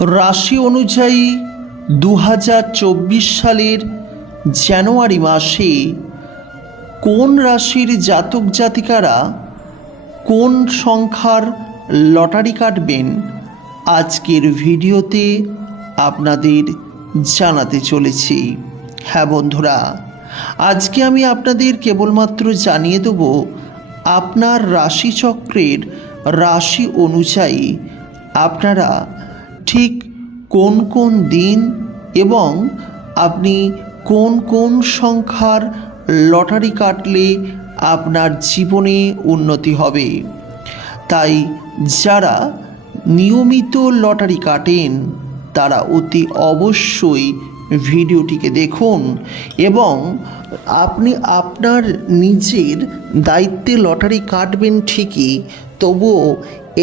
রাশি অনুযায়ী দু হাজার চব্বিশ সালের জানুয়ারি মাসে কোন রাশির জাতক জাতিকারা কোন সংখ্যার লটারি কাটবেন, আজকের ভিডিওতে আপনাদের জানাতে চলেছি। হ্যাঁ বন্ধুরা, আজকে আমি আপনাদের কেবলমাত্র জানিয়ে দেব আপনার রাশিচক্রের রাশি অনুযায়ী আপনারা ঠিক কোন কোন দিন এবং আপনি কোন কোন সংখ্যার লটারি কাটলে আপনার জীবনে উন্নতি হবে। তাই যারা নিয়মিত লটারি কাটেন, তারা অতি অবশ্যই ভিডিওটিকে দেখুন এবং আপনি আপনার নিজের দায়িত্বে লটারি কাটবেন ঠিকই, তবুও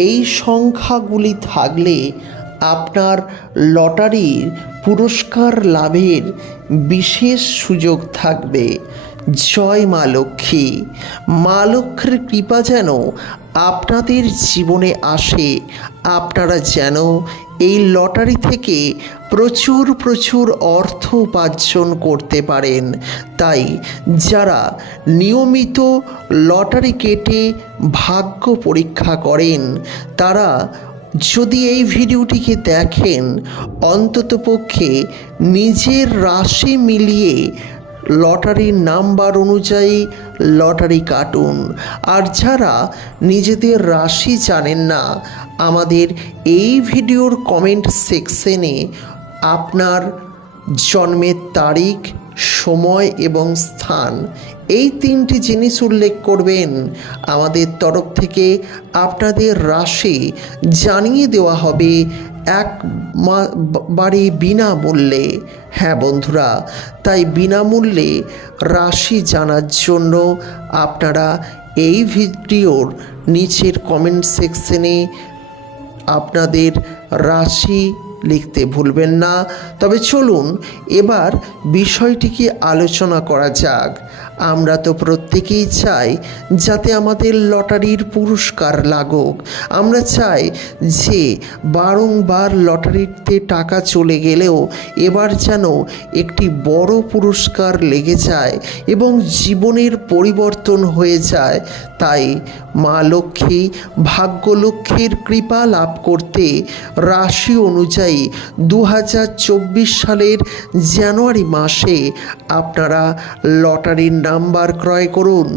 এই সংখ্যাগুলি থাকলে আপনার লটারির পুরস্কার লাভের বিশেষ সুযোগ থাকবে। জয় মা লক্ষ্মী। মা লক্ষ্মীর কৃপা যেন আপনাদের জীবনে আসে। আপনারা যেন এই লটারি থেকে প্রচুর প্রচুর অর্থ উপার্জন করতে পারেন। তাই যারা নিয়মিত লটারি কেটে ভাগ্য পরীক্ষা করেন, তারা যদি এই ভিডিওটিকে দেখেন অন্ততপক্ষে নিজের রাশি মিলিয়ে লটারির নাম্বার অনুযায়ী লটারি কাটুন। আর যারা নিজেদের রাশি জানেন না, আমাদের এই ভিডিওর কমেন্ট সেকশনে আপনার জন্মের তারিখ, সময় এবং স্থান এই তিনটি জিনিস উল্লেখ করবেন। আমাদের তরফ থেকে আপনাদের রাশি জানিয়ে দেওয়া হবে এক বারে বিনামূল্যে। হ্যাঁ বন্ধুরা, তাই বিনামূল্যে রাশি জানার জন্য আপনারা এই ভিডিওর নিচের কমেন্ট সেকশনে আপনাদের রাশি লিখতে ভুলবেন না। তবে চলুন, এবার বিষয়টিকে আলোচনা করা যাক। আমরা তো প্রত্যেকেই চাই যাতে আমাদের লটারির পুরস্কার লাগুক। আমরা চাই যে বারংবার লটারিতে টাকা চলে গেলেও এবার যেন একটি বড় পুরস্কার লেগে যায় এবং জীবনের পরিবর্তন হয়ে যায়। তাই মা লক্ষ্মী ভাগ্যলক্ষ্মীর কৃপা লাভ করতে রাশি অনুযায়ী দু হাজার চব্বিশ সালের জানুয়ারি মাসে আপনারা লটারির নাম্বার ক্রয় করুন।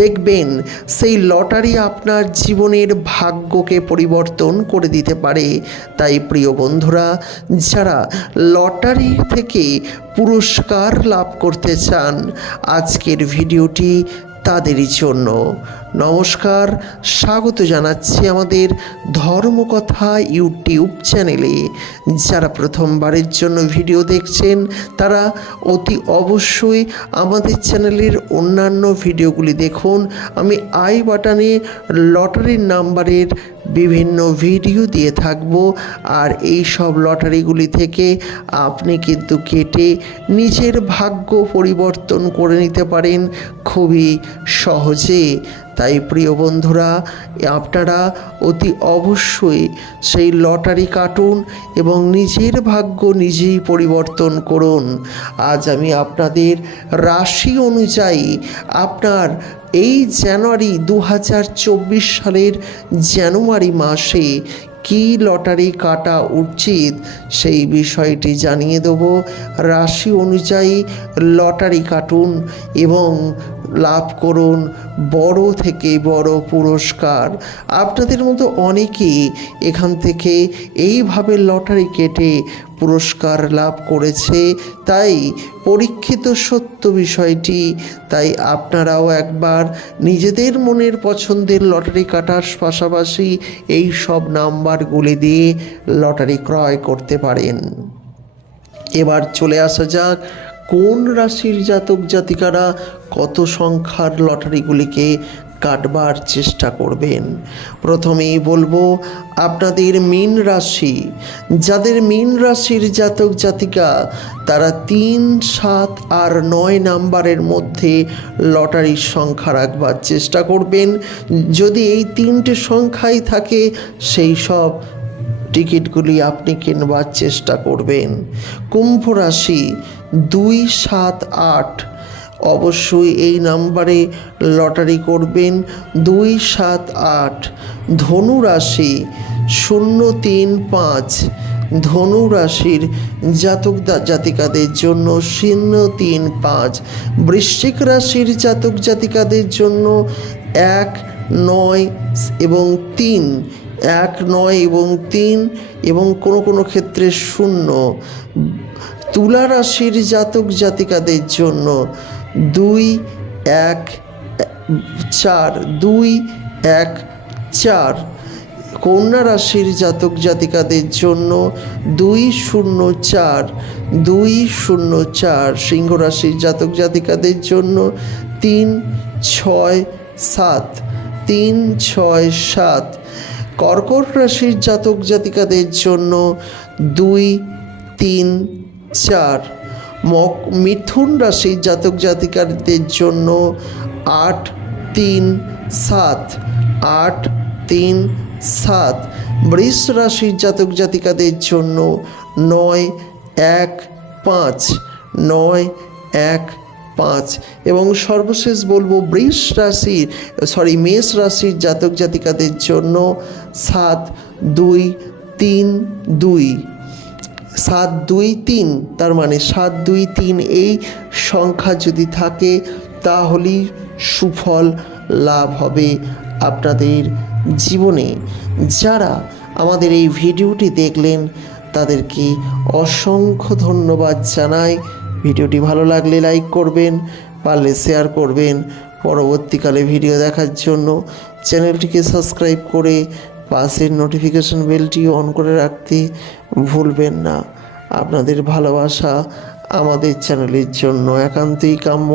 দেখবেন সেই লটারি আপনার জীবনের ভাগ্যকে পরিবর্তন করে দিতে পারে। তাই প্রিয় বন্ধুরা, যারা লটারি থেকে পুরস্কার লাভ করতে চান, আজকের ভিডিওটি তাদেরই জন্য। নমস্কার, স্বাগত জানাচ্ছি আমাদের ধর্মকথা ইউটিউব চ্যানেলে। যারা প্রথমবারের জন্য ভিডিও দেখছেন, তারা অতি অবশ্যই আমাদের চ্যানেলের অন্যান্য ভিডিওগুলি দেখুন। আমি আই বাটনে লটারির নাম্বারের বিভিন্ন ভিডিও দিয়ে থাকব, আর এই সব লটারিগুলি থেকে আপনি কিন্তু কেটে নিজের ভাগ্য পরিবর্তন করে নিতে পারেন খুবই সহজে। তাই প্রিয় বন্ধুরা, আপনারা অতি অবশ্যই সেই লটারি কাটুন এবং নিজের ভাগ্য নিজেই পরিবর্তন করুন। আজ আমি আপনাদের রাশি অনুযায়ী আপনার এই জানুয়ারি দু হাজার চব্বিশ সালের জানুয়ারি মাসে কি লটারি কাটা উচিত সেই বিষয়টি জানিয়ে দেব। রাশি অনুযায়ী লটারি কাটুন এবং লাভ করুন বড় থেকে বড় পুরস্কার। আপনাদের মতো অনেকেই এখান থেকে এইভাবে লটারি কেটে পুরস্কার লাভ করেছে। তাই পরীক্ষিত সত্য বিষয়টি, তাই আপনারাও একবার নিজেদের মনের পছন্দের লটারি কাটার পাশাপাশি এই সব নাম্বারগুলি দিয়ে লটারি ক্রয় করতে পারেন। এবার চলে আসা যাক কোন রাশির জাতক জাতিকারা কত সংখ্যার লটারিগুলিকে কাটবার চেষ্টা করবেন? প্রথমেই বলব, আপনাদের মীন রাশি। যাদের মীন রাশির জাতক জাতিকা, তারা তিন, সাত আর নয় নাম্বারের মধ্যে লটারির সংখ্যা রাখবার চেষ্টা করবেন। যদি এই তিনটে সংখ্যাই থাকে, সেই সব টিকিটগুলি আপনি কিনবার চেষ্টা করবেন। কুম্ভ রাশি দুই সাত আট। অবশ্যই এই নাম্বারে লটারি করবেন দুই সাত আট। ধনু রাশি শূন্য তিন পাঁচ। ধনু রাশির জাতক জাতিকাদের জন্য শূন্য তিন পাঁচ। বৃশ্চিক রাশির জাতক জাতিকাদের জন্য এক, নয় এবং তিন। এক, নয় এবং তিন এবং কোনো কোনো ক্ষেত্রে শূন্য। তুলা রাশির জাতক জাতিকাদের জন্য দুই, এক, চার, দুই, এক, চার। কন্যা রাশির জাতক জাতিকাদের জন্য দুই, শূন্য, চার, দুই, শূন্য, চার। সিংহ রাশির জাতক জাতিকাদের জন্য তিন, ছয়, সাত, তিন, ছয়, সাত। কর্কট রাশির জাতক জাতিকাদের জন্য দুই, তিন, চার। মক, মিথুন রাশির জাতক জাতিকাদের জন্য আট, তিন, সাত। আট, তিন, সাত। বৃষ রাশির জাতক জাতিকাদের জন্য নয়, এক, পাঁচ। নয়, এক পাঁচ এবং সর্বশেষ বলব বৃষ রাশির সরি মেষ রাশির জাতক জাতিকাদের জন্য সাত, দুই, তিন, দুই। সাত, দুই, তিন, তার মানে সাত, দুই, তিন এই সংখ্যা যদি থাকে তাহলেই সুফল লাভ হবে আপনাদের জীবনে। যারা আমাদের এই ভিডিওটি দেখলেন তাদেরকে অসংখ্য ধন্যবাদ জানাই। ভিডিওটি ভালো লাগলে লাইক করবেন, পারলে শেয়ার করবেন। পরবর্তীকালে ভিডিও দেখার জন্য চ্যানেলটিকে সাবস্ক্রাইব করে পাশের নোটিফিকেশন বেলটি অন করে রাখতে ভুলবেন না। আপনাদের ভালোবাসা আমাদের চ্যানেলের জন্য একান্তই কাম্য।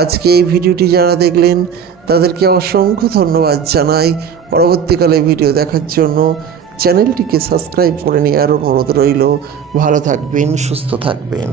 আজকে এই ভিডিওটি যারা দেখলেন, তাদেরকে অসংখ্য ধন্যবাদ জানাই। পরবর্তীকালে ভিডিও দেখার জন্য চ্যানেলটিকে সাবস্ক্রাইব করে নিয়ে নেওয়ার অনুরোধ রইল। ভালো থাকবেন, সুস্থ থাকবেন।